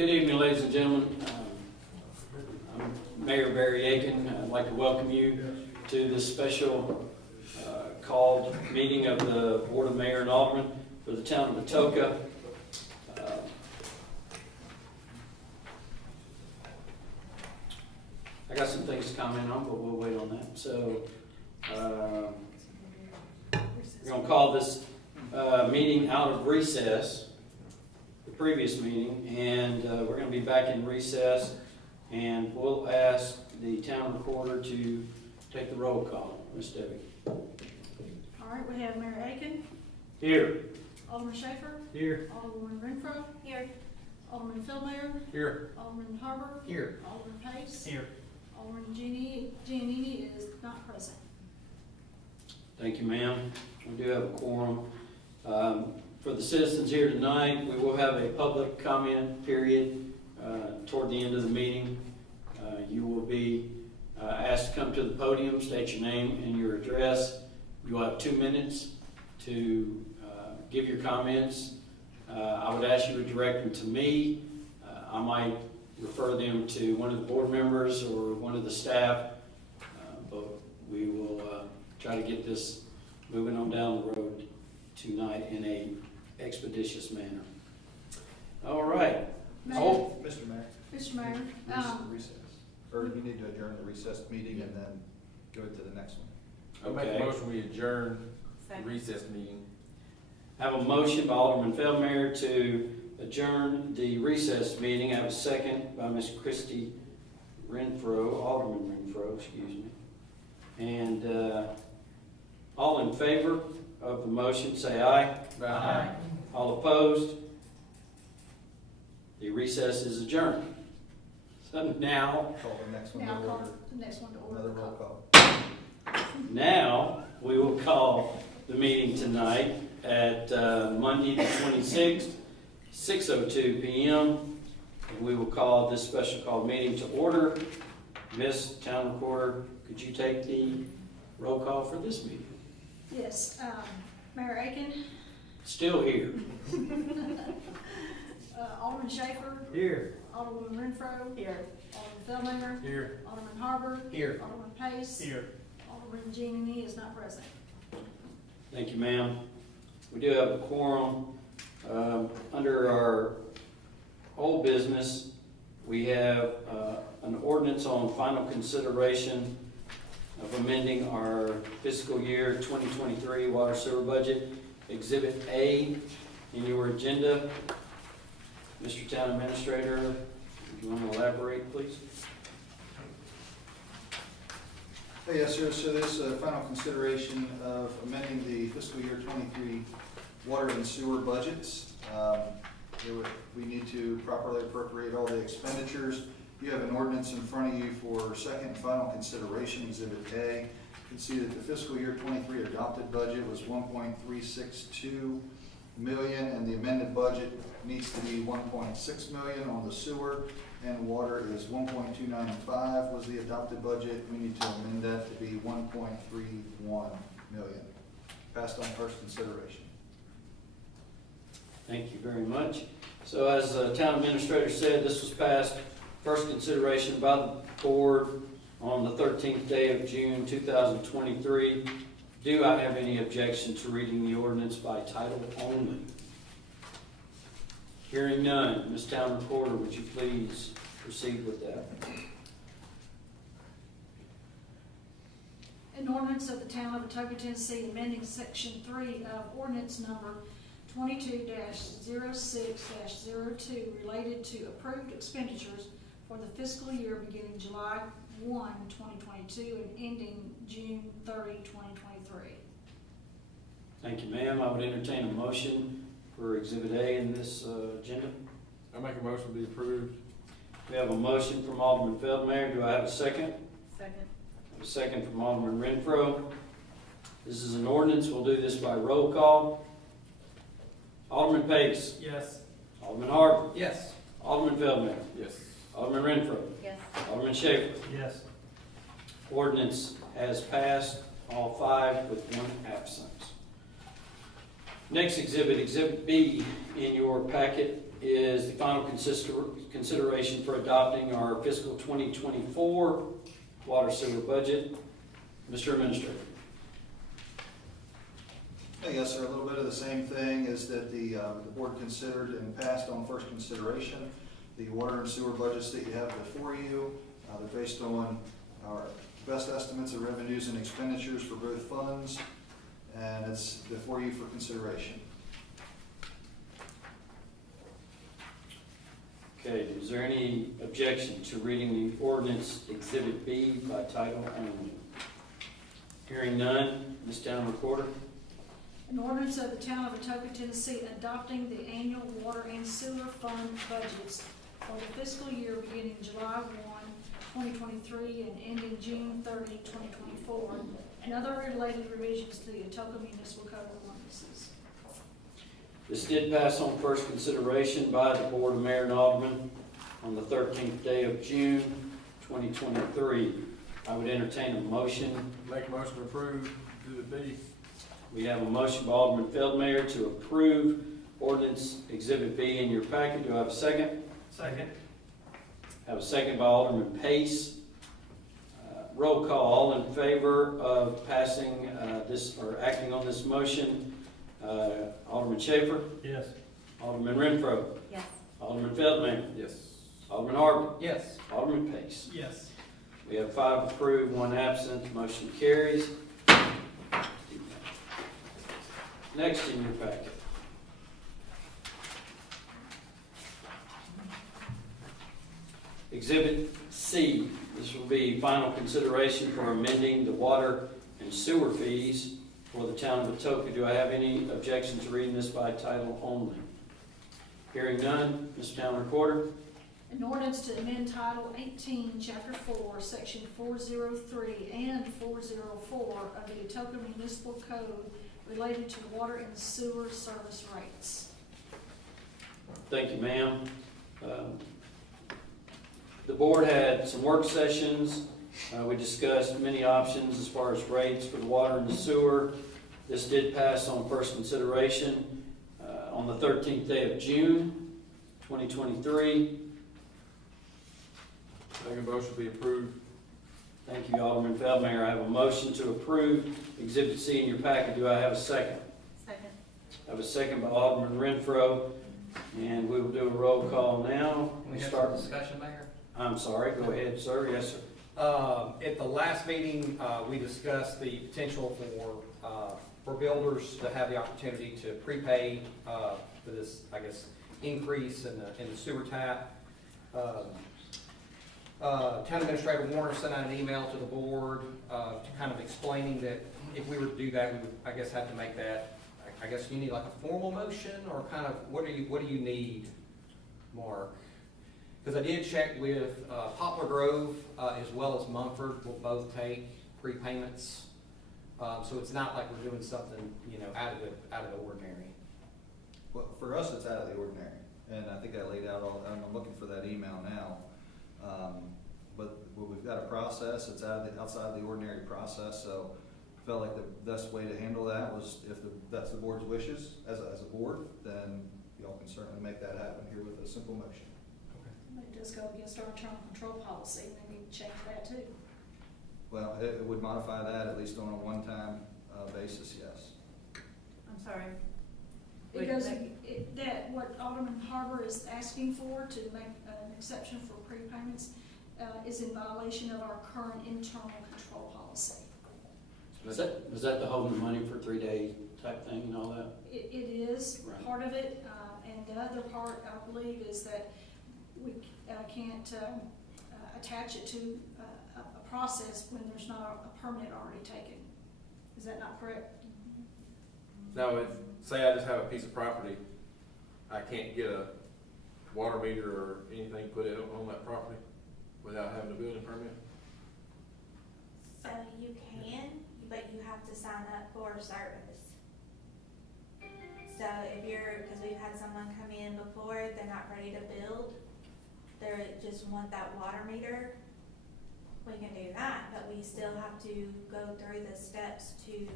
Good evening, ladies and gentlemen. I'm Mayor Barry Aiken. I'd like to welcome you to this special called meeting of the Board of Mayor and Alderman for the town of Atoka. I got some things to comment on, but we'll wait on that. So we're going to call this meeting out of recess, the previous meeting, and we're going to be back in recess, and we'll ask the town recorder to take the roll call. Ms. Debbie. All right, we have Mayor Aiken. Here. Alderman Schaefer. Here. Alderman Renfro. Here. Alderman Philmayer. Here. Alderman Harbour. Here. Alderman Pace. Here. Alderman Giannini is not present. Thank you, ma'am. We do have a quorum. For the citizens here tonight, we will have a public comment period toward the end of the meeting. You will be asked to come to the podium, state your name and your address. You will have 2 minutes to give your comments. I would ask you to direct them to me. I might refer them to one of the board members or one of the staff, but we will try to get this moving on down the road tonight in a expeditious manner. All right. Mayor. Mr. Mayor. Mr. Mayor. Recess. Or you need to adjourn the recess meeting and then go to the next one. I'll make a motion we adjourn the recess meeting. I have a motion by Alderman Feldmayer to adjourn the recess meeting. I have a second by Ms. Christy Renfro, Alderman Renfro, excuse me. And all in favor of the motion, say aye. Aye. All opposed? The recess is adjourned. So now, Call the next one to Now call order. the next one to order. Another roll call. now we will call the meeting tonight at Monday the 26th, 6:02 p.m. And we will call this special called meeting to order. Miss Town Recorder, could you take the roll call for this meeting? Yes, Mayor Aiken. Still here. Alderman Schaefer. Here. Alderman Renfro. Here. Alderman Philmayer. Here. Alderman Harbour. Here. Alderman Pace. Here. Alderman Giannini is not present. Thank you, ma'am. We do have a quorum. Under our old business, we have an ordinance on final consideration of amending our fiscal year 2023 water sewer budget, Exhibit A in your agenda. Mr. Town Administrator, do you want to elaborate, please? Yes, sir. So this final consideration of amending the fiscal year 23 water and sewer budgets. We need to properly appropriate all the expenditures. You have an ordinance in front of you for second and final consideration, Exhibit A. You can see that the fiscal year 23 adopted budget was $1.362 million, and the amended budget needs to be $1.6 million on the sewer, and water is $1.295 was the adopted budget. We need to amend that to be $1.31 million. Passed on first consideration. Thank you very much. So as the Town Administrator said, this was passed first consideration by the board on the 13th day of June 2023. Do I have any objection to reading the ordinance by title only? Hearing none, Ms. Town Recorder, would you please proceed with that? An ordinance of the Town of Atoka, Tennessee, amending Section 3 of Ordinance Number 22-06-02 related to approved expenditures for the fiscal year beginning July 1, 2022 and ending June 30, 2023. Thank you, ma'am. I would entertain a motion for Exhibit A in this agenda. I'll make a motion to be approved. We have a motion from Alderman Feldmayer. Do I have a second? Second. A second from Alderman Renfro. This is an ordinance. We'll do this by roll call. Alderman Pace. Yes. Alderman Harbour. Yes. Alderman Feldmayer. Yes. Alderman Renfro. Yes. Alderman Schaefer. Yes. Ordinance has passed, all five with one absence. Next exhibit, Exhibit B in your packet, is the final consideration for adopting our fiscal 2024 water sewer budget. Mr. Administrator. Yes, sir, a little bit of the same thing is that the board considered and passed on first consideration the water and sewer budgets that you have before you. They're based on our best estimates of revenues and expenditures for both funds, and it's before you for consideration. Okay, is there any objection to reading the ordinance Exhibit B by title only? Hearing none, Ms. Town Recorder. An ordinance of the Town of Atoka, Tennessee, adopting the annual water and sewer fund budgets for the fiscal year beginning July 1, 2023 and ending June 30, 2024, and other related revisions to the Atoka Municipal Code of Ordinances. This did pass on first consideration by the Board of Mayor and Alderman on the 13th day of June, 2023. I would entertain a motion. Make a motion to approve Exhibit B. We have a motion by Alderman Feldmayer to approve ordinance Exhibit B in your packet. Do I have a second? Second. Have a second by Alderman Pace. Roll call, all in favor of passing this, or acting on this motion. Alderman Schaefer, Yes. Alderman Renfro, Yes. Alderman Feldmayer, Yes. Alderman Harper, Yes. Alderman Pace. Yes. We have 5 approved, 1 absent, motion carries. Next in your packet. Exhibit C, this will be final consideration for amending the water and sewer fees for the town of Atoka. Do I have any objection to reading this by title only? Hearing none, Ms. Town Recorder. An ordinance to amend Title 18, Chapter 4, Section 403 and 404 of the Atoka Municipal Code related to water and sewer service rates. Thank you, ma'am. The board had some work sessions. We discussed many options as far as rates for the water and the sewer. This did pass on first consideration on the 13th day of June, 2023. Make a motion to be approved. Thank you, Alderman Feldmayer. I have a motion to approve Exhibit C in your packet. Do I have a second? Second. I have a second by Alderman Renfro, and we will do a roll call now. Can we have Start. some discussion, Mayor? I'm sorry, go ahead, sir. Yes, sir. At the last meeting, we discussed the potential for builders to have the opportunity to prepay for this, I guess, increase in the sewer tap. Town Administrator Warner sent out an email to the board to kind of explaining that if we were to do that, we would, I guess, have to make that, I guess you need like a formal motion, or kind of, what do you need, Mark? Because I did check with Poplar Grove as well as Mumford will both take prepayments. So it's not like we're doing something, out of the ordinary. Well, for us, it's out of the ordinary, and I think I laid out I'm looking for that email now. But we've got a process, it's outside of the ordinary process, so I felt like the best way to handle that was if that's the board's wishes as a board, then y'all can certainly make that happen here with a simple motion. But it does go against our internal control policy, and they need to change that too. Well, it would modify that at least on a one-time basis, yes. I'm sorry. It goes, that what Alderman Harper is asking for, to make an exception for prepayments, is in violation of our current internal control policy. Was that the holding the money for 3-day type thing and all that? It is Right. part of it, and the other part, I believe, is that we can't attach it to a process when there's not a permit already taken. Is that not correct? Now, say I just have a piece of property, I can't get a water meter or anything put in on that property without having a building permit? So you can, but you have to sign up for service. So if because we've had someone come in before, they're not ready to build, they just want that water meter, we can do that, but we still have to go through the steps to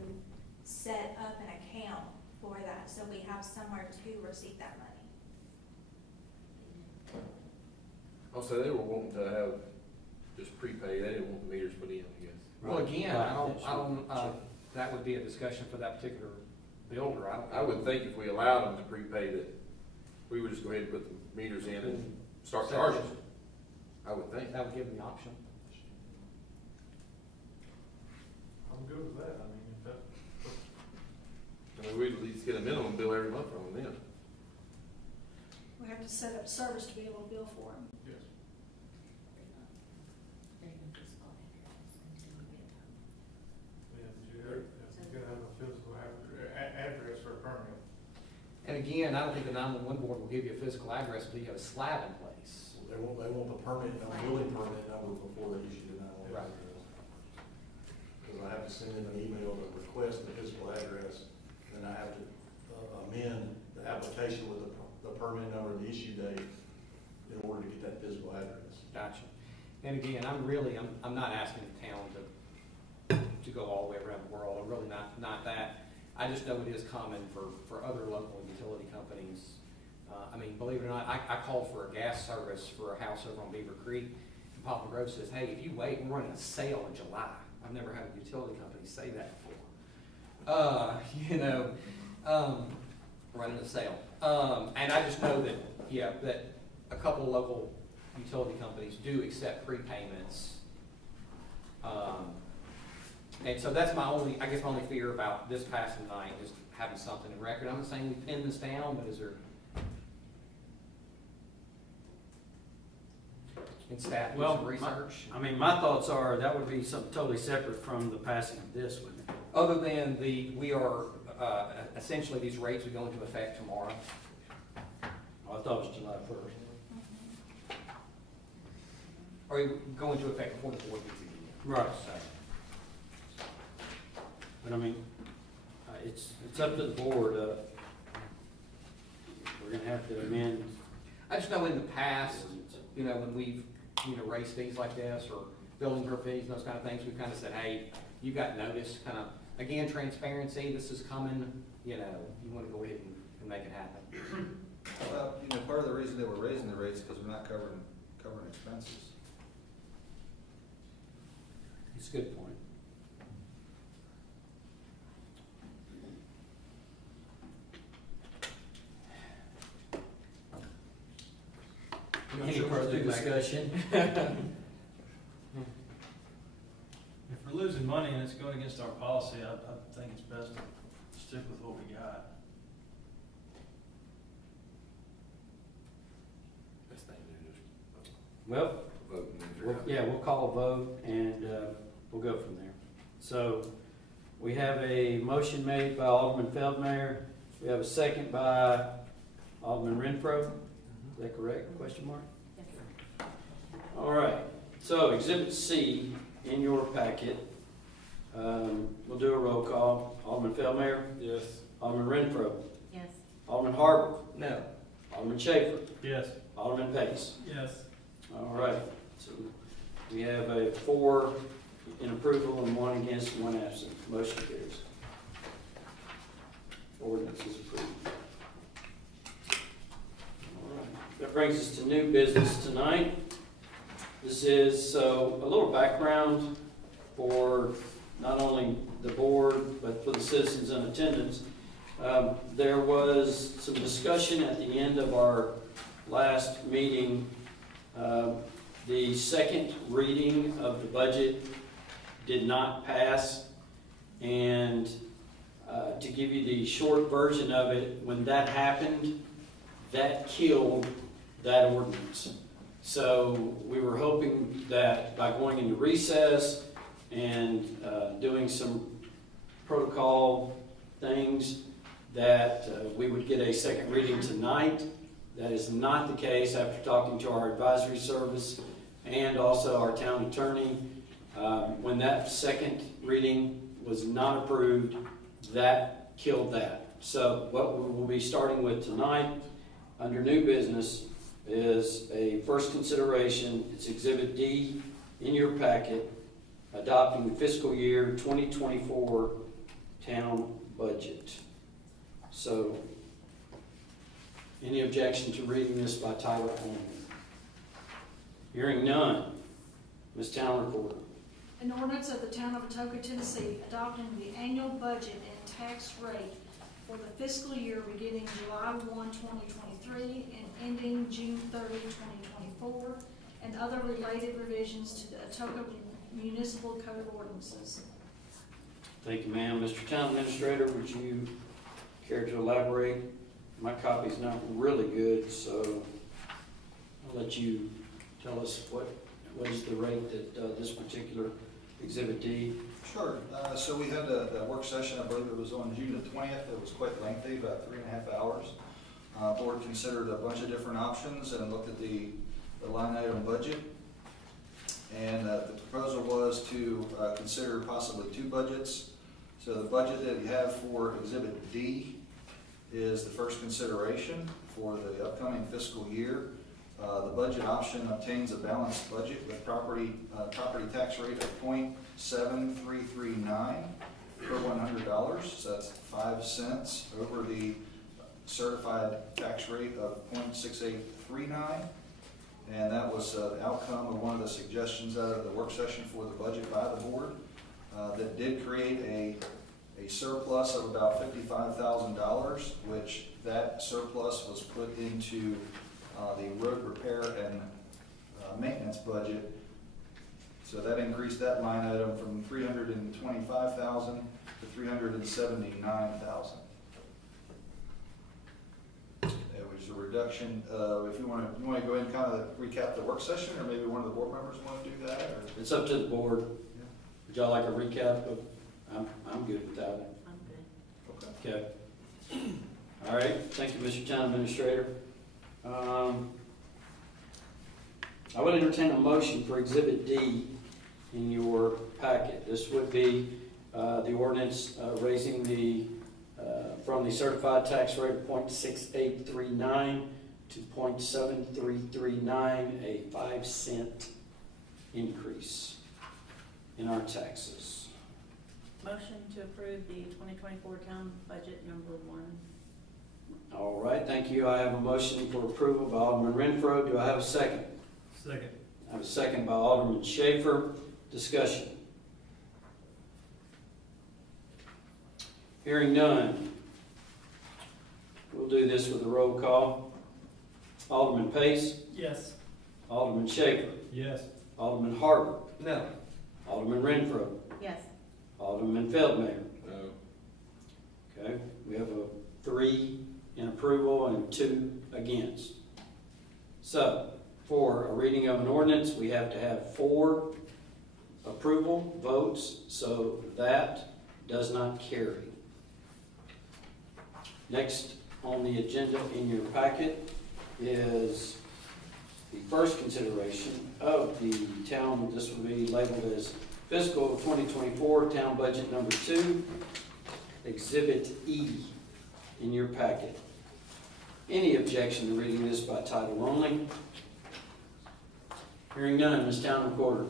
set up an account for that, so we have somewhere to receive that money. Also, they were wanting to have just prepay, they didn't want the meters put in, I guess. Well, again, Right. I don't, that would be a discussion for that particular builder, I don't. I would think if we allowed them to prepay that, we would just go ahead and put the meters in and start charging. I would think. That would give them the option. I'm good with that, I mean, if that, I mean, we'd at least get a minimum bill every month from them then. We have to set up service to be able to bill for them. yes. Yeah, but you gotta have a physical address for a permit. And again, I don't think the 911 board will give you a physical address until you have a slab in place. They want the permit, the building permit number before they issue the 911 Right. address. Because I have to send in an email to request the physical address, and I have to amend the application with the permit number and the issue date in order to get that physical address. Gotcha. And again, I'm not asking the town to go all the way around the world, I'm really not that. I just know it is common for other local utility companies. I mean, believe it or not, I called for a gas service for a house over on Beaver Creek, and Papa Grove says, hey, if you wait, we're running a sale in July. I've never had a utility company say that before. Running a sale. And I just know that, that a couple of local utility companies do accept prepayments. And so that's my only fear about this passing tonight, is having something in record. I'm not saying we pin this down, but is there, in staff, do Well, some research? I mean, my thoughts are that would be something totally separate from the passing of this, wouldn't it? Other than we are, essentially, these rates would go into effect tomorrow. Oh, I thought it was July 1st. Or go into effect before the board meets again. Right. But I mean, it's up to the board. We're gonna have to amend. I just know in the past, when we've, raised fees like this, or building permit fees, and those kind of things, we've kind of said, hey, you got notice, kind of, again, transparency, this is coming, you want to go ahead and make it happen. Well, part of the reason they were raising the rates is because we're not covering expenses. It's a good point. Any further discussion? If we're losing money and it's going against our policy, I think it's best to stick with what we got. Best thing to do is Well, vote and then figure out. yeah, we'll call a vote and we'll go from there. So we have a motion made by Alderman Feldmayer. We have a second by Alderman Renfro. Is that correct? Question mark? All right. So Exhibit C in your packet. We'll do a roll call. Alderman Feldmayer? Yes. Alderman Renfro? Yes. Alderman Harper? No. Alderman Schaefer? Yes. Alderman Pace? Yes. All right, so we have a 4 in approval and 1 against and 1 absent. Motion carries. Ordinance is approved. All right, that brings us to new business tonight. This is, a little background for not only the board, but for the citizens in attendance. There was some discussion at the end of our last meeting. The second reading of the budget did not pass, and to give you the short version of it, when that happened, that killed that ordinance. So we were hoping that by going into recess and doing some protocol things, that we would get a second reading tonight. That is not the case after talking to our advisory service and also our town attorney. When that second reading was not approved, that killed that. So what we will be starting with tonight under new business is a first consideration. It's Exhibit D in your packet, adopting the fiscal year 2024 town budget. So any objection to reading this by title only? Hearing none. Ms. Town Recorder. An ordinance of the Town of Atoka, Tennessee, adopting the annual budget and tax rate for the fiscal year beginning July 1, 2023, and ending June 30, 2024, and other related revisions to the Atoka Municipal Code of Ordinances. Thank you, ma'am. Mr. Town Administrator, would you care to elaborate? My copy's not really good, so I'll let you tell us what is the rate that this particular Exhibit D. Sure. So we had a work session, I believe it was on June the 20th. It was quite lengthy, about 3.5 hours. Board considered a bunch of different options and looked at the line item budget. And the proposal was to consider possibly two budgets. So the budget that you have for Exhibit D is the first consideration for the upcoming fiscal year. The budget option obtains a balanced budget with property tax rate of .7339 per $100. So that's 5 cents over the certified tax rate of .6839. And that was the outcome of one of the suggestions out of the work session for the budget by the board. That did create a surplus of about $55,000, which that surplus was put into the road repair and maintenance budget. So that increased that line item from $325,000 to $379,000. It was a reduction. If you want to go ahead and kind of recap the work session, or maybe one of the board members want to do that, or? It's up to the board. Would y'all like a recap of? I'm good without it. I'm good. Okay. Okay. All right. Thank you, Mr. Town Administrator. I would entertain a motion for Exhibit D in your packet. This would be the ordinance raising the from the certified tax rate of .6839 to .7339, a 5 cent increase in our taxes. Motion to approve the 2024 town budget number 1. All right, thank you. I have a motion for approval by Alderman Renfro. Do I have a second? Second. I have a second by Alderman Schaefer. Discussion. Hearing none. We'll do this with a roll call. Alderman Pace. Yes. Alderman Schaefer. Yes. Alderman Harper. No. Alderman Renfro. Yes. Alderman Feldmayer. No. Okay, we have a 3 in approval and 2 against. So, for a reading of an ordinance, we have to have 4 approval votes, so that does not carry. Next on the agenda in your packet is the first consideration of the town, this will be labeled as fiscal 2024 town budget number 2, Exhibit E in your packet. Any objection to reading this by title only? Hearing none, Ms. Town Recorder.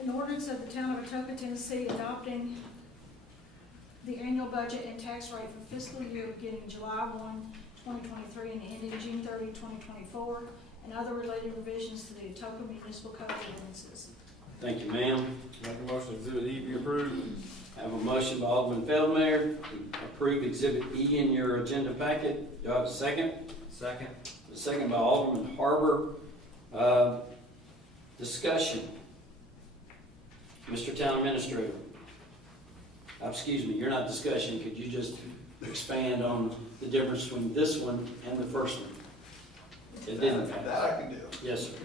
An ordinance of the Town of Atoka, Tennessee, adopting the annual budget and tax rate for fiscal year beginning July 1, 2023 and ending June 30, 2024, and other related revisions to the Atoka Municipal Code of Ordinances. Thank you, ma'am. Make a motion Exhibit E be approved. I have a motion by Alderman Feldmayer to approve Exhibit E in your agenda packet. Do I have a second? Second. A second by Alderman Harper. Discussion. Mr. Town Administrator. Excuse me, you're not discussing. Could you just expand on the difference between this one and the first one? It didn't That pass. I can do. Yes, sir.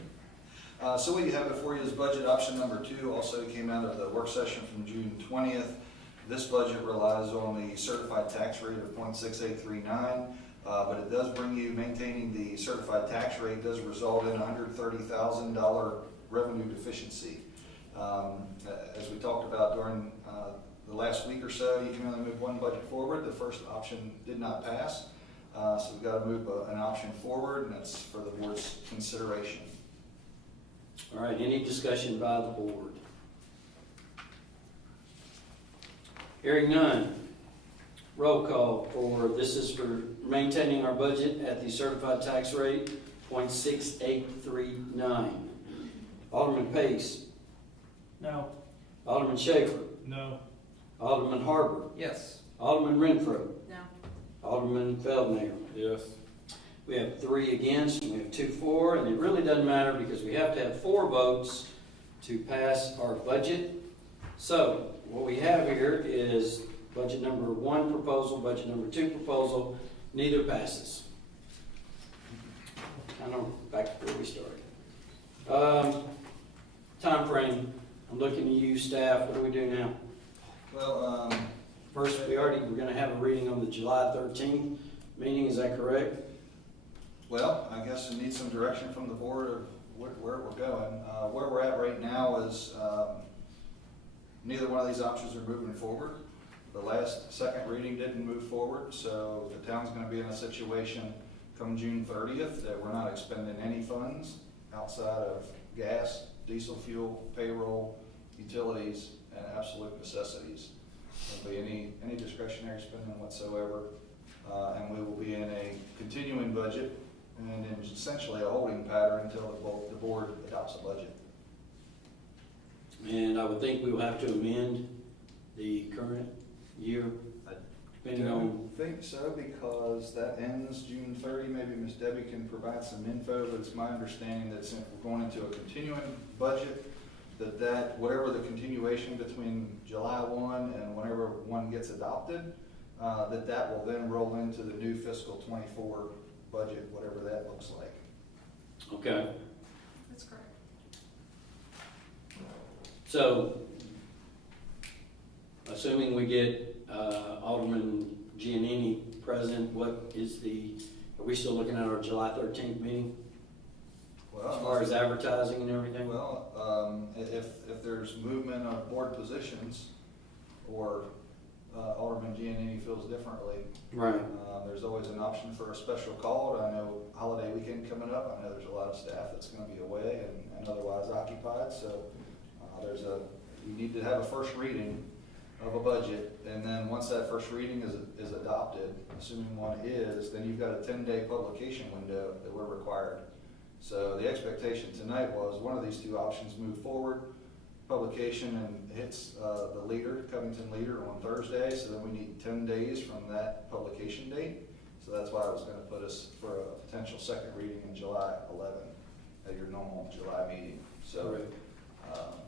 So what you have before you is budget option number 2, also came out of the work session from June 20th. This budget relies on the certified tax rate of .6839, but it does bring you, maintaining the certified tax rate does result in $130,000 revenue deficiency. As we talked about during the last week or so, you can only move one budget forward. The first option did not pass, so we've got to move an option forward, and that's for the board's consideration. All right, any discussion by the board? Hearing none. Roll call for, this is for maintaining our budget at the certified tax rate, .6839. Alderman Pace. No. Alderman Schaefer. No. Alderman Harper. Yes. Alderman Renfro. No. Alderman Feldmayer. Yes. We have 3 against, and we have 2 for, and it really doesn't matter because we have to have 4 votes to pass our budget. So, what we have here is budget number 1 proposal, budget number 2 proposal, neither passes. I know, back to where we started. Time frame. I'm looking at you, staff, what do we do now? Well, First, we're gonna have a reading on the July 13th meeting, is that correct? well, I guess we need some direction from the board of where we're going. Where we're at right now is, neither one of these options are moving forward. The second reading didn't move forward, so the town's gonna be in a situation come June 30th that we're not expending any funds outside of gas, diesel fuel, payroll, utilities, and absolute necessities. There'll be any discretionary spending whatsoever, and we will be in a continuing budget and in essentially a holding pattern until the board adopts a budget. And I would think we will have to amend the current year, depending I on, don't think so, because that ends June 30. Maybe Ms. Debbie can provide some info, but it's my understanding that since we're going into a continuing budget, that whatever the continuation between July 1 and whenever one gets adopted, that will then roll into the new fiscal 24 budget, whatever that looks like. okay. That's correct. So, assuming we get Alderman Giannini present, are we still looking at our July 13th meeting? Well, As far as advertising and everything? Well, if there's movement of board positions, or Alderman Giannini feels differently, Right. there's always an option for a special call. I know holiday weekend coming up, I know there's a lot of staff that's gonna be away and otherwise occupied, so you need to have a first reading of a budget, and then once that first reading is adopted, assuming one is, then you've got a 10-day publication window that we're required. So the expectation tonight was one of these 2 options move forward, publication and hits the leader, Covington Leader, on Thursday, so then we need 10 days from that publication date. So that's why I was gonna put us for a potential second reading in July 11 at your normal July meeting. So Correct.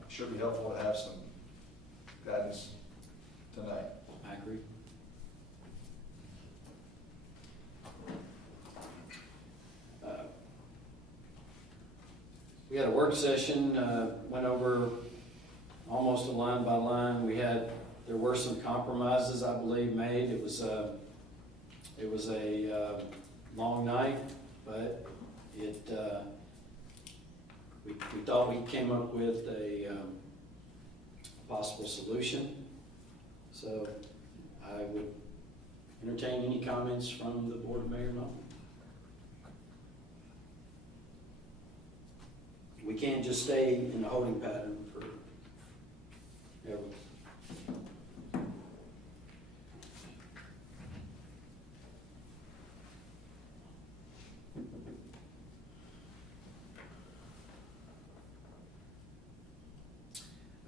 should be helpful to have some guidance tonight. I agree. We had a work session, went over almost a line by line. There were some compromises, I believe, made. It was a long night, but we thought we came up with a possible solution. So I would entertain any comments from the board of mayor and all. We can't just stay in a holding pattern forever.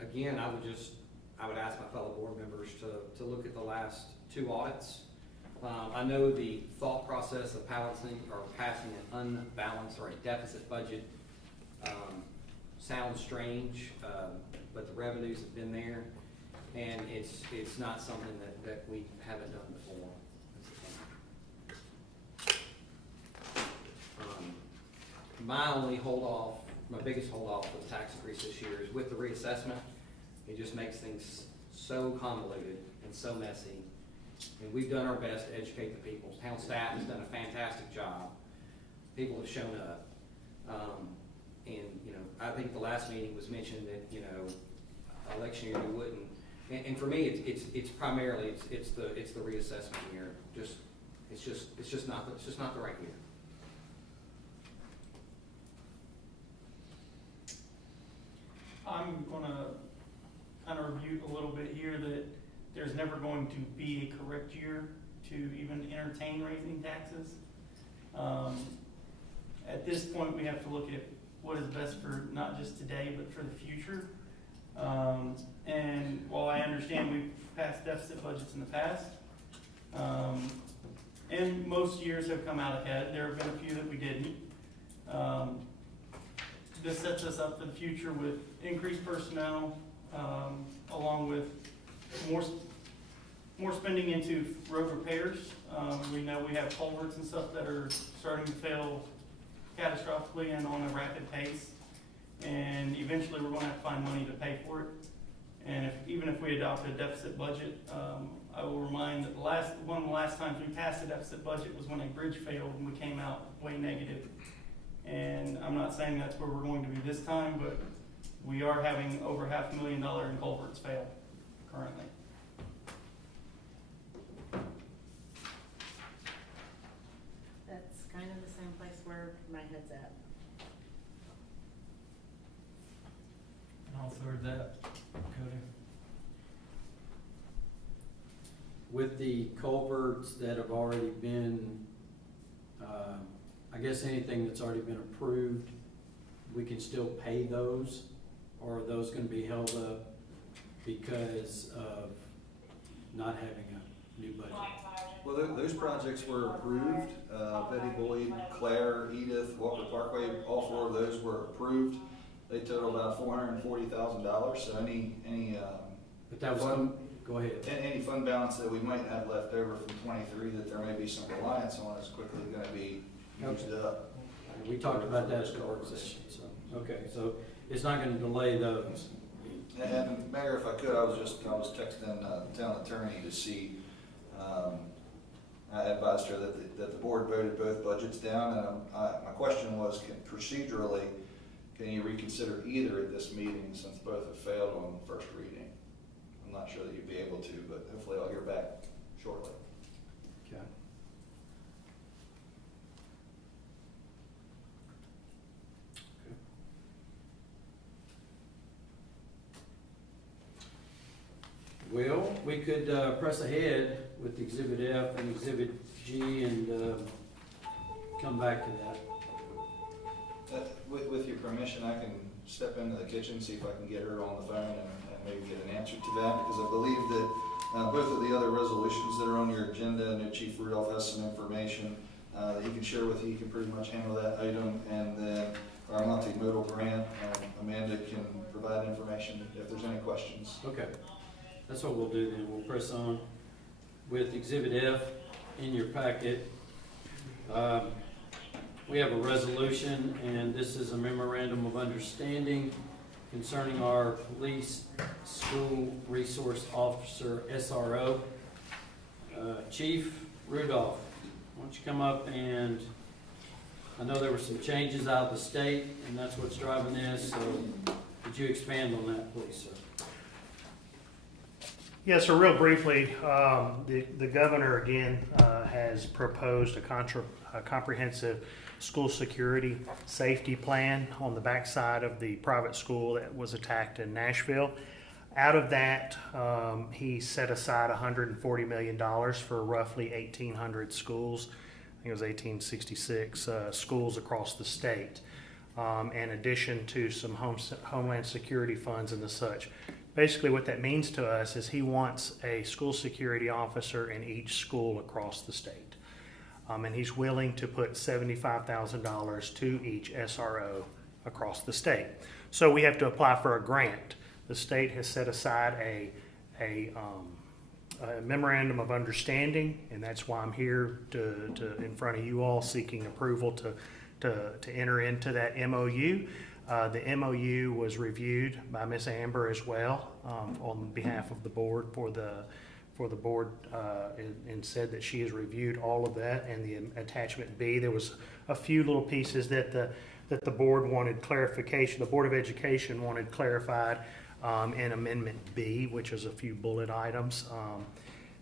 Again, I would ask my fellow board members to look at the last 2 audits. I know the thought process of passing an unbalanced or a deficit budget sounds strange, but the revenues have been there, and it's not something that we haven't done before. My biggest hold off with tax increase this year is with the reassessment. It just makes things so convoluted and so messy. And we've done our best to educate the people. Town staff has done a fantastic job. People have shown up. And, I think the last meeting was mentioned that, election year we wouldn't. And for me, it's primarily, it's the reassessment year. It's just not the right year. I'm gonna kind of review a little bit here that there's never going to be a correct year to even entertain raising taxes. at this point, we have to look at what is best for not just today, but for the future. And while I understand we've passed deficit budgets in the past, and most years have come out ahead, there have been a few that we didn't. This sets us up for the future with increased personnel, along with more spending into road repairs. We know we have culverts and stuff that are starting to fail catastrophically and on a rapid pace. And eventually we're gonna have to find money to pay for it. And even if we adopt a deficit budget, I will remind that one of the last times we passed a deficit budget was when a bridge failed and we came out way negative. And I'm not saying that's where we're going to be this time, but we are having over $500,000 in culverts fail currently. That's kind of the same place where my head's at. I'll third that, Cody. With the culverts that have already been, I guess anything that's already been approved, we can still pay those? Or are those gonna be held up because of not having a new budget? Well, those projects were approved. Betty Boyd, Claire, Edith, Walker Parkway, all four of those were approved. They total about $440,000, so any But that was, go ahead. any fund balance that we might have left over from 23 that there may be some reliance on is quickly gonna be used up. We talked about that at the work session, so, okay, so it's not gonna delay those. And Mayor, if I could, I was texting the town attorney to see, I advised her that the board voted both budgets down, and my question was, procedurally, can you reconsider either at this meeting since both have failed on first reading? I'm not sure that you'd be able to, but hopefully I'll hear back shortly. Okay. Well, we could press ahead with Exhibit F and Exhibit G and come back to that. With your permission, I can step into the kitchen, see if I can get her on the phone and maybe get an answer to that, because I believe that both of the other resolutions that are on your agenda, and Chief Rudolph has some information that he can share with you. He can pretty much handle that item, and then our multimodal grant, Amanda can provide information if there's any questions. Okay, that's what we'll do then. We'll press on with Exhibit F in your packet. We have a resolution, and this is a memorandum of understanding concerning our police school resource officer, SRO. Chief Rudolph, why don't you come up, and I know there were some changes out of the state, and that's what's driving this, so could you expand on that, please, sir? Yes, sir, real briefly, the governor again has proposed a comprehensive school security safety plan on the backside of the private school that was attacked in Nashville. Out of that, he set aside $140 million for roughly 1,800 schools. I think it was 1866 schools across the state, in addition to some homeland security funds and the such. Basically what that means to us is he wants a school security officer in each school across the state. And he's willing to put $75,000 to each SRO across the state. So we have to apply for a grant. The state has set aside a memorandum of understanding, and that's why I'm here in front of you all seeking approval to enter into that MOU. The MOU was reviewed by Ms. Amber as well on behalf of the board for the board and said that she has reviewed all of that. And the attachment B, there was a few little pieces that the board wanted clarification. The Board of Education wanted clarified in Amendment B, which is a few bullet items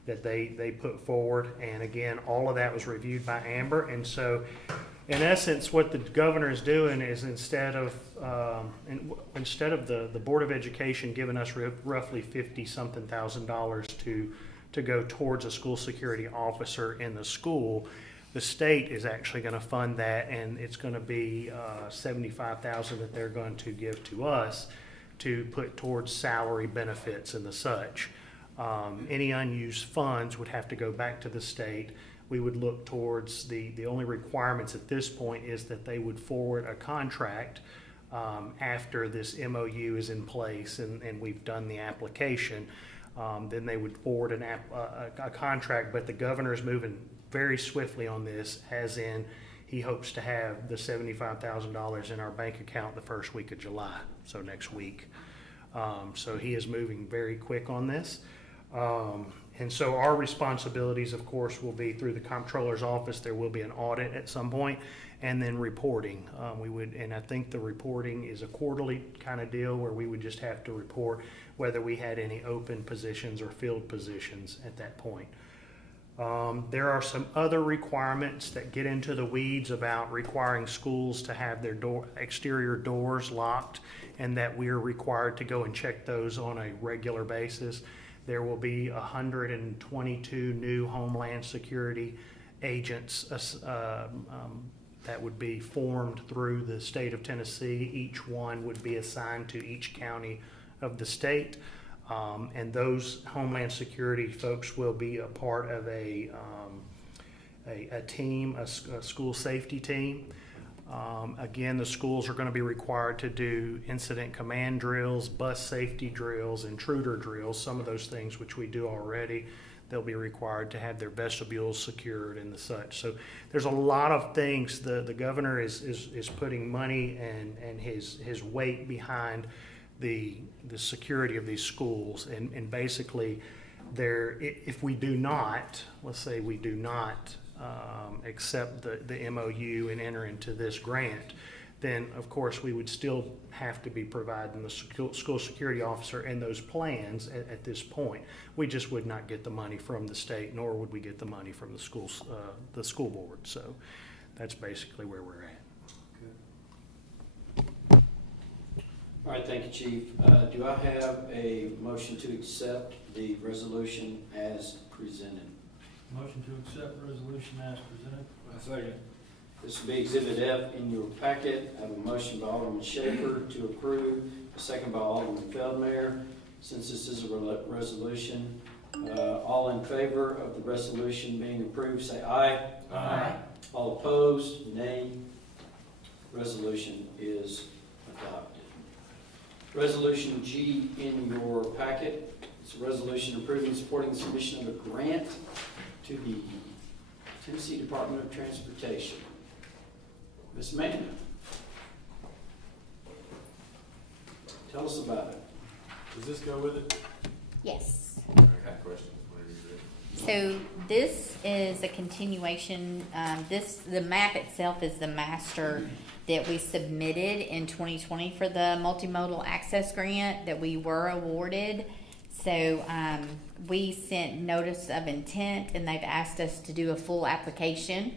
that they put forward. And again, all of that was reviewed by Amber. And so in essence, what the governor is doing is instead of the Board of Education giving us roughly $50-something thousand to go towards a school security officer in the school, The state is actually going to fund that, and it's going to be $75,000 that they're going to give to us to put towards salary benefits and the such. Any unused funds would have to go back to the state. We would look towards the only requirements at this point is that they would forward a contract after this MOU is in place and we've done the application. Then they would forward a contract, but the governor is moving very swiftly on this, as in he hopes to have the $75,000 in our bank account the first week of July, so next week. So he is moving very quick on this. And so our responsibilities, of course, will be through the comptroller's office. There will be an audit at some point, and then reporting. And I think the reporting is a quarterly kind of deal where we would just have to report whether we had any open positions or filled positions at that point. There are some other requirements that get into the weeds about requiring schools to have their exterior doors locked, and that we are required to go and check those on a regular basis. There will be 122 new Homeland Security agents that would be formed through the state of Tennessee. Each one would be assigned to each county of the state. And those Homeland Security folks will be a part of a team, a school safety team. Again, the schools are going to be required to do incident command drills, bus safety drills, intruder drills, some of those things which we do already. They'll be required to have their vestibules secured and the such. So there's a lot of things. The governor is putting money and his weight behind the security of these schools. And basically, if we do not, let's say we do not accept the MOU and enter into this grant, then of course we would still have to be providing the school security officer and those plans at this point. We just would not get the money from the state, nor would we get the money from the school board. So that's basically where we're at. All right, thank you, Chief. Do I have a motion to accept the resolution as presented? Motion to accept resolution as presented. I second. This will be Exhibit F in your packet. I have a motion by Alderman Schaper to approve, a second by Alderman Feldmayer. Since this is a resolution, all in favor of the resolution being approved, say aye. Aye. All opposed, nay. Resolution is adopted. Resolution G in your packet. It's a resolution approving and supporting the submission of a grant to the Tennessee Department of Transportation. Ms. Amanda, tell us about it. Does this go with it? Yes. I got questions whenever you're ready. So this is a continuation, the map itself is the master that we submitted in 2020 for the multimodal access grant that we were awarded. So we sent notice of intent, and they've asked us to do a full application.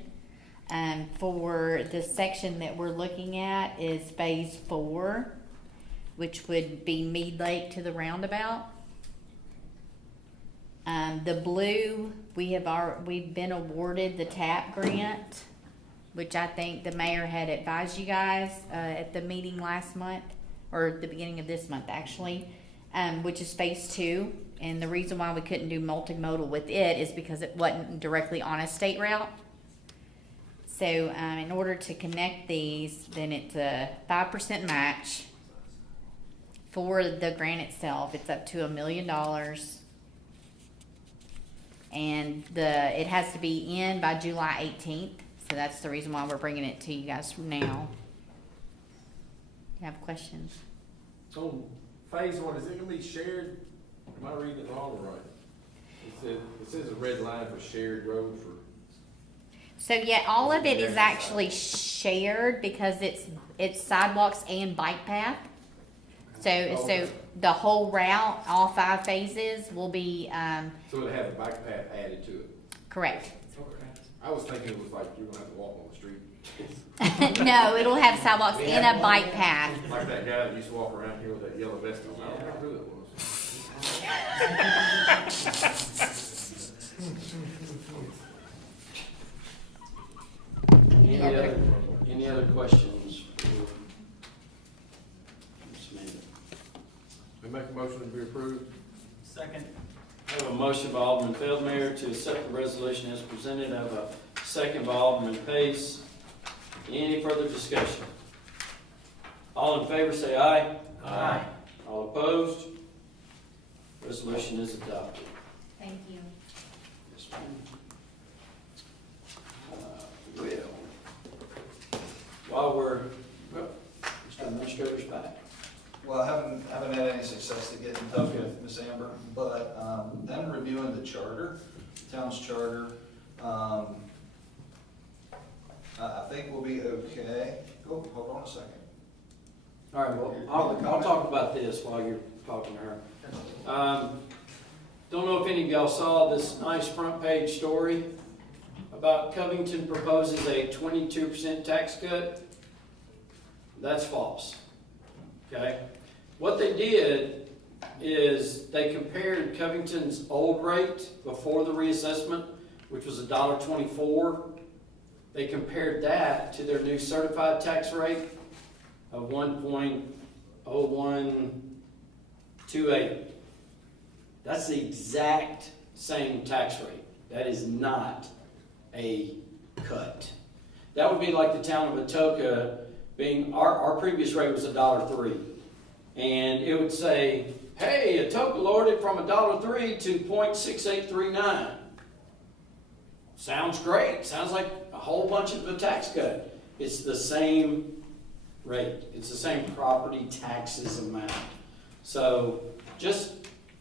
For the section that we're looking at is phase 4, which would be Mead Lake to the roundabout. The blue, we've been awarded the TAP grant, which I think the mayor had advised you guys at the meeting last month, or the beginning of this month actually, which is phase 2. And the reason why we couldn't do multimodal with it is because it wasn't directly on a state route. So in order to connect these, then it's a 5% match for the grant itself. It's up to $1 million. And it has to be in by July 18th. So that's the reason why we're bringing it to you guys from now. You have questions? So phase 1, is it gonna be shared? Am I reading it wrong or right? It says a red line for shared road for. So yeah, all of it is actually shared because it's sidewalks and bike path. So the whole route, all 5 phases will be So it has a bike path added to it? correct. Okay. I was thinking it was like you're gonna have to walk on the street. No, it'll have sidewalks and a bike path. Like that guy that used to walk around here with that yellow vest on. I don't remember who that was. Any other questions? for Ms. Amanda? We make a motion to be approved? Second. I have a motion by Alderman Feldmayer to accept the resolution as presented. I have a second by Alderman Pace. Any further discussion? All in favor say aye. Aye. All opposed? Resolution is adopted. Thank you. Yes, ma'am. Well, Mr. Administrator's back. Well, I haven't had any success to get in touch with Ms. Amber, but, them reviewing the charter, town's charter, I think we'll be okay. Oh, hold on a second. All right, well, I'll talk about this while you're talking to her. Don't know if any of y'all saw this nice front page story about Covington proposes a 22% tax cut. That's false. Okay? What they did is they compared Covington's old rate before the reassessment, which was $1.24. They compared that to their new certified tax rate of 1.0128. That's the exact same tax rate. That is not a cut. That would be like the town of Atoka being, our previous rate was $1.03. And it would say, hey, Atoka lowered it from $1.03 to 0.6839. Sounds great. Sounds like a whole bunch of a tax cut. It's the same rate. It's the same property taxes amount. So just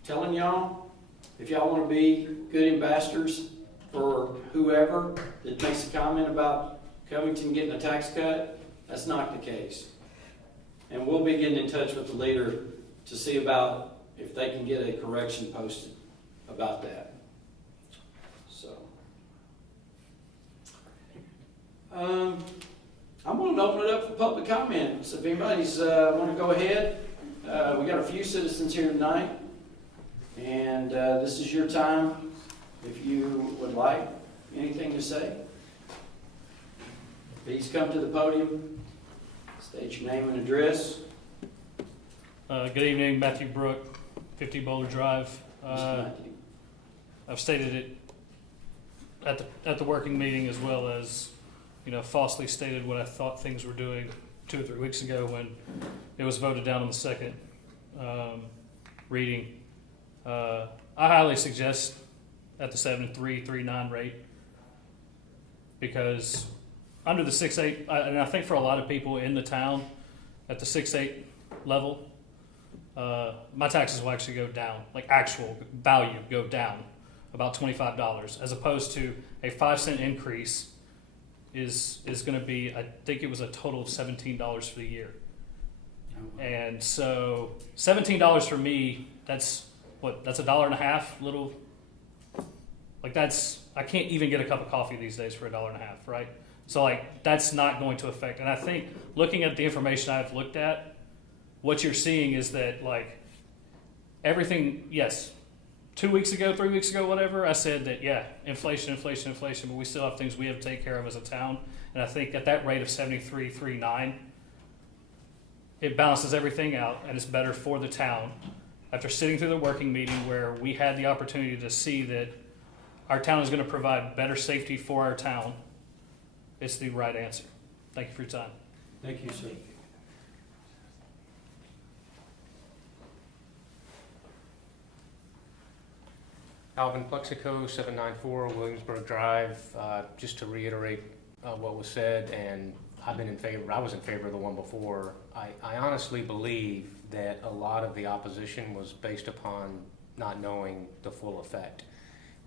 telling y'all, if y'all want to be good ambassadors for whoever that makes a comment about Covington getting a tax cut, that's not the case. And we'll be getting in touch with the leader to see about if they can get a correction posted about that. So, I'm going to open it up for public comment. So if anybody's want to go ahead, we got a few citizens here tonight, and this is your time if you would like anything to say. Please come to the podium, state your name and address. Good evening, Matthew Brook, 50 Boulder Drive. Mr. Matthew. I've stated it at the working meeting, as well as, falsely stated what I thought things were doing 2 or 3 weeks ago when it was voted down on the second reading. I highly suggest at the 7.339 rate, because under the 6.8, and I think for a lot of people in the town at the 6.8 level, my taxes will actually go down, like actual value go down about $25, as opposed to a 5-cent increase is going to be, I think it was a total of $17 for the year. And so $17 for me, that's $1.50, little, like that's, I can't even get a cup of coffee these days for $1.50, right? So like, that's not going to affect. And I think looking at the information I've looked at, what you're seeing is that like everything, yes, 2 weeks ago, 3 weeks ago, whatever, I said that, yeah, inflation, but we still have things we have to take care of as a town. And I think at that rate of 73.39, it balances everything out and it's better for the town. After sitting through the working meeting where we had the opportunity to see that our town is going to provide better safety for our town, it's the right answer. Thank you for your time. Thank you, sir. Alvin Plexico, 794 Williamsburg Drive. Just to reiterate what was said, and I was in favor of the one before. I honestly believe that a lot of the opposition was based upon not knowing the full effect.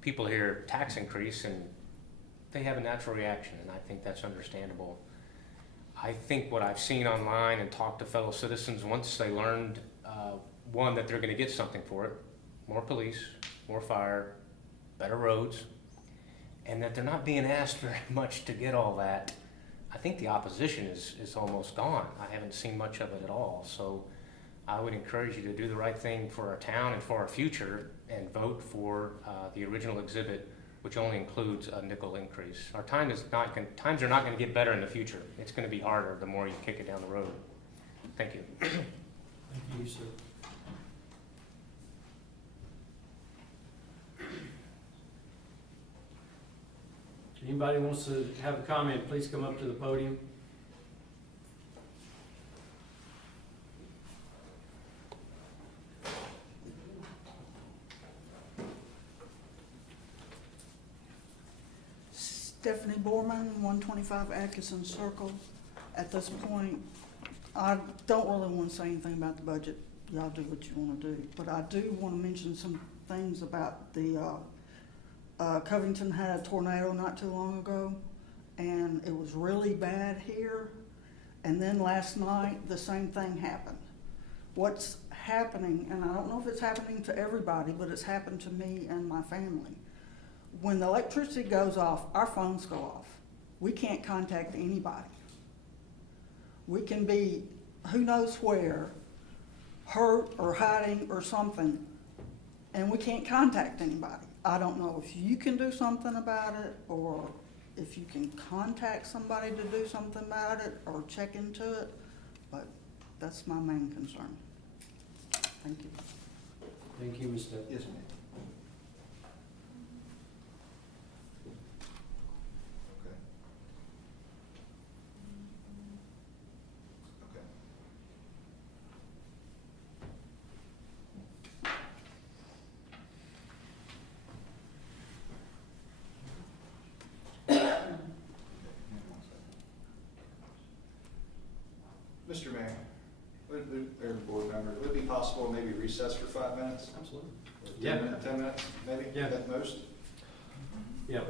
People hear tax increase and they have a natural reaction, and I think that's understandable. I think what I've seen online and talked to fellow citizens, once they learned, one, that they're going to get something for it, more police, more fire, better roads, and that they're not being asked very much to get all that. I think the opposition is almost gone. I haven't seen much of it at all. So I would encourage you to do the right thing for our town and for our future and vote for the original exhibit which only includes a nickel increase. Our times are not gonna get better in the future. It's gonna be harder the more you kick it down the road. Thank you. Thank you, sir. Anybody wants to have a comment, please come up to the podium. Stephanie Borman, 125 Atkinson Circle. At this point, I don't really want to say anything about the budget. Y'all do what you want to do. But I do want to mention some things about the, Covington had a tornado not too long ago, and it was really bad here. And then last night, the same thing happened. What's happening, and I don't know if it's happening to everybody, but it's happened to me and my family. When the electricity goes off, our phones go off. We can't contact anybody. We can be who knows where, hurt or hiding or something, and we can't contact anybody. I don't know if you can do something about it, or if you can contact somebody to do something about it or check into it, but that's my main concern. Thank you. Thank you, Ms. Stephanie. Yes, ma'am. Okay. Okay. Mr. Mayor, or board member, would it be possible to maybe recess for 5 minutes? Absolutely. Or Yeah. 10 minutes, maybe, Yeah. at most? Yep.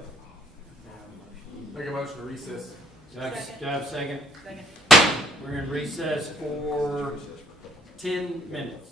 Make a motion to recess. Do I have a second? Second. We're in recess for 10 minutes.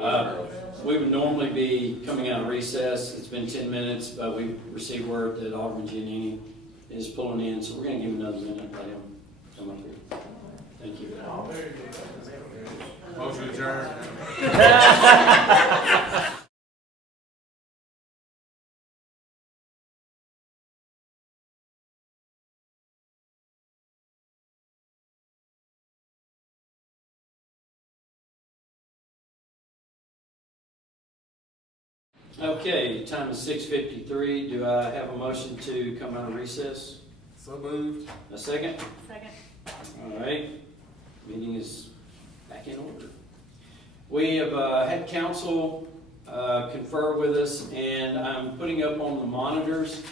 We would normally be coming out of recess. It's been 10 minutes, but we received word that Alderman Giannini is pulling in, so we're going to give him another minute, let him come up here. Thank you. Motion adjourned. Okay, time is 6:53. Do I have a motion to come out of recess? So moved. A second? Second. All right. Meeting is back in order. We have had council confer with us, and I'm putting up on the monitors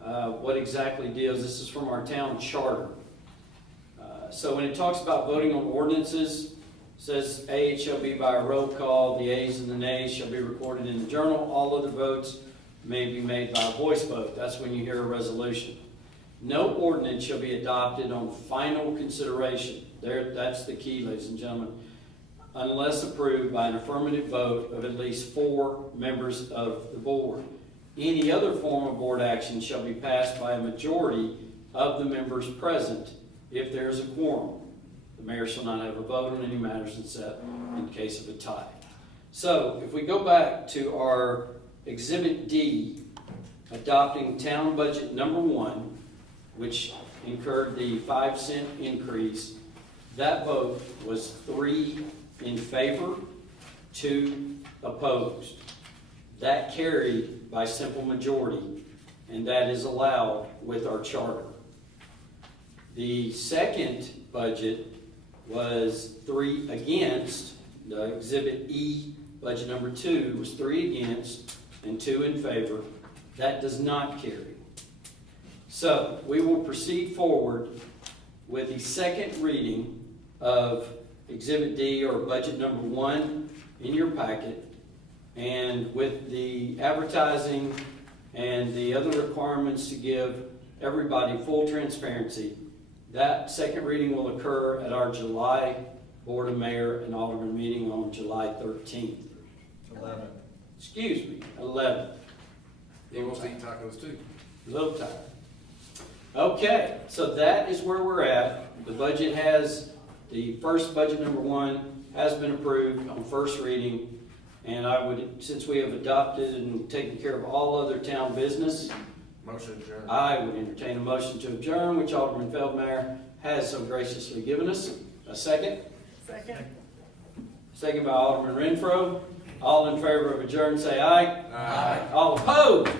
what exactly deals. This is from our town charter. So when it talks about voting on ordinances, says A, it shall be by a roll call, the ayes and the nays shall be recorded in the journal, all other votes may be made by a voice vote. That's when you hear a resolution. No ordinance shall be adopted on final consideration. That's the key, ladies and gentlemen, unless approved by an affirmative vote of at least 4 members of the board. Any other form of board action shall be passed by a majority of the members present if there is a quorum. The mayor shall not have a vote on any matters except in case of a tie. So if we go back to our Exhibit D, adopting town budget number 1, which incurred the 5-cent increase, that vote was 3 in favor, 2 opposed. That carried by simple majority, and that is allowed with our charter. The second budget was 3 against. The Exhibit E, budget number 2, was 3 against and 2 in favor. That does not carry. So we will proceed forward with the second reading of Exhibit D, or budget number 1, in your packet, and with the advertising and the other requirements to give everybody full transparency. That second reading will occur at our July Board of Mayor and Alderman meeting on July 13th. 11. Excuse me, 11th. He wants to eat tacos too. A little tired. Okay, so that is where we're at. The budget has, the first budget number 1 has been approved on first reading, and I would, since we have adopted and taken care of all other town business, Motion adjourned. I would entertain a motion to adjourn, which Alderman Feldmayer has so graciously given us. A second? Second. Second by Alderman Renfro. All in favor of adjourn, say aye. Aye. All opposed?